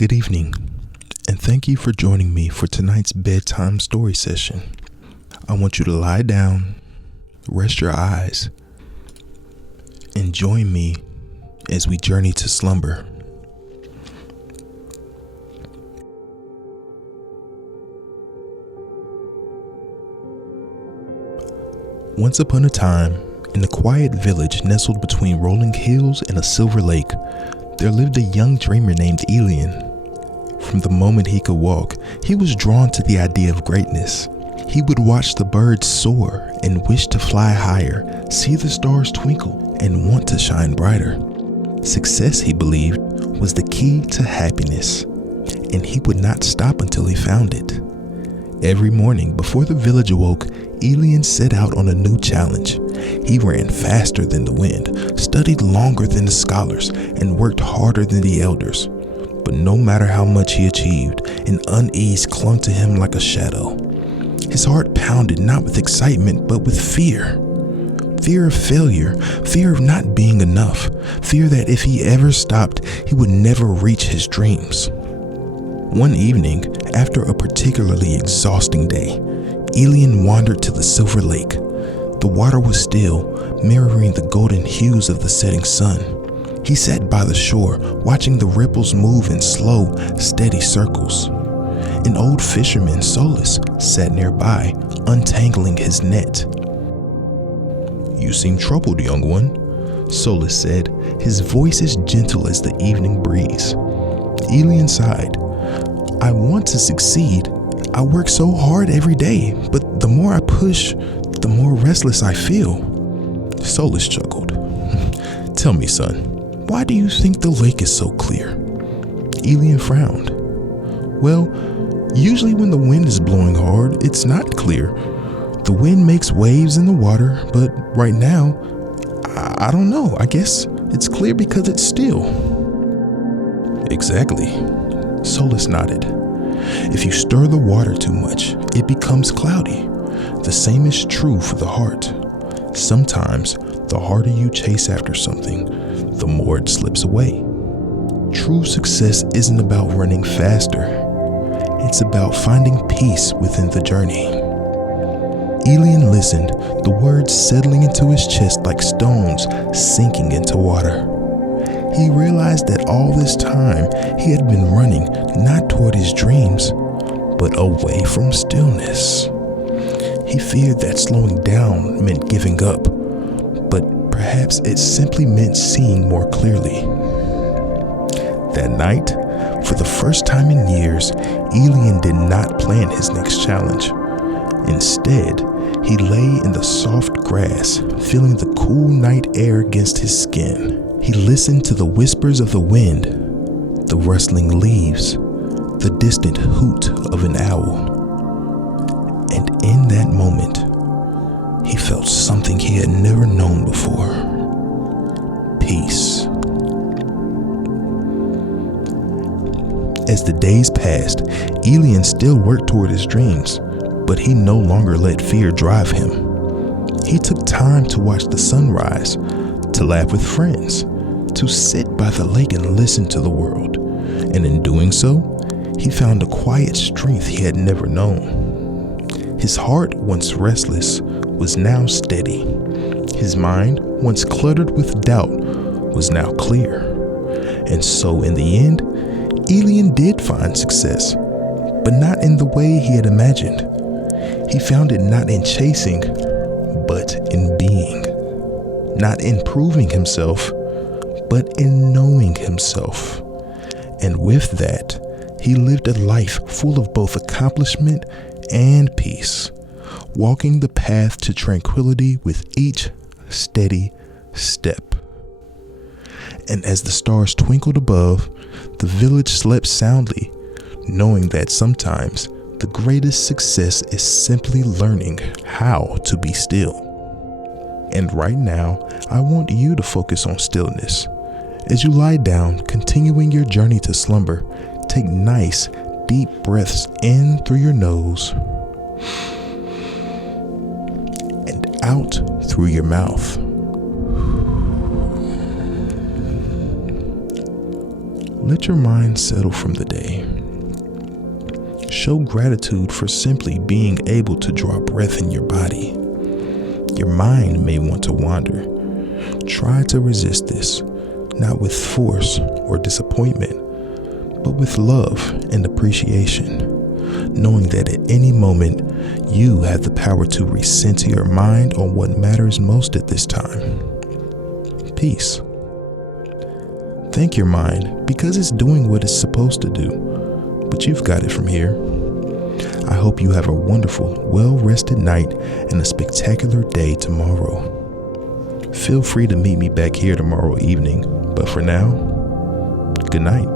Good evening, and thank you for joining me for tonight's bedtime story session. I want you to lie down, rest your eyes, and join me as we journey to slumber. Once upon a time, in a quiet village nestled between rolling hills and a silver lake, there lived a young dreamer named Elias. From the moment he could walk, he was drawn to the idea of greatness. He would watch the birds soar and wish to fly higher, see the stars twinkle and want to shine brighter. Success, he believed, was the key to happiness, and he would not stop until he found it. Every morning before the village awoke, Elias set out on a new challenge. He ran faster than the wind, studied longer than the scholars, and worked harder than the elders. But no matter how much he achieved, an unease clung to him like a shadow. His heart pounded not with excitement, but with fear. Fear of failure, fear of not being enough, fear that if he ever stopped, he would never reach his dreams. One evening, after a particularly exhausting day, Elias wandered to the silver lake. The water was still, mirroring the golden hues of the setting sun. He sat by the shore, watching the ripples move in slow, steady circles. An old fisherman, Solis, sat nearby, untangling his net. "You seem troubled, young one," Solis said, his voice as gentle as the evening breeze. Elias sighed. "I want to succeed. I work so hard every day, but the more I push, the more restless I feel." Solis chuckled. "Tell me, son, why do you think the lake is so clear?" Elias frowned. "Well, usually when the wind is blowing hard, it's not clear. The wind makes waves in the water, but right now, I don't know. I guess it's clear because it's still." "Exactly," Solis nodded. "If you stir the water too much, it becomes cloudy. The same is true for the heart. Sometimes, the harder you chase after something, the more it slips away. True success isn't about running faster. It's about finding peace within the journey." Elias listened, the words settling into his chest like stones sinking into water. He realized that all this time he had been running not toward his dreams, but away from stillness. He feared that slowing down meant giving up, but perhaps it simply meant seeing more clearly. That night, for the first time in years, Elias did not plan his next challenge. Instead, he lay in the soft grass, feeling the cool night air against his skin. He listened to the whispers of the wind, the rustling leaves, the distant hoot of an owl. And in that moment, he felt something he had never known before. Peace. As the days passed, Elias still worked toward his dreams, but he no longer let fear drive him. He took time to watch the sunrise, to laugh with friends, to sit by the lake and listen to the world. And in doing so, he found a quiet strength he had never known. His heart, once restless, was now steady. His mind, once cluttered with doubt, was now clear. And so in the end, Elias did find success, but not in the way he had imagined. He found it not in chasing, but in being. Not in proving himself, but in knowing himself. And with that, he lived a life full of both accomplishment and peace, walking the path to tranquility with each steady step. And as the stars twinkled above, the village slept soundly, knowing that sometimes the greatest success is simply learning how to be still. And right now, I want you to focus on stillness. As you lie down, continuing your journey to slumber, take nice, deep breaths in through your nose and out through your mouth. Let your mind settle from the day. Show gratitude for simply being able to draw breath in your body. Your mind may want to wander. Try to resist this, not with force or disappointment, but with love and appreciation, knowing that at any moment, you have the power to recenter your mind on what matters most at this time. Peace. Thank your mind because it's doing what it's supposed to do, but you've got it from here. I hope you have a wonderful, well-rested night and a spectacular day tomorrow. Feel free to meet me back here tomorrow evening, but for now, good night.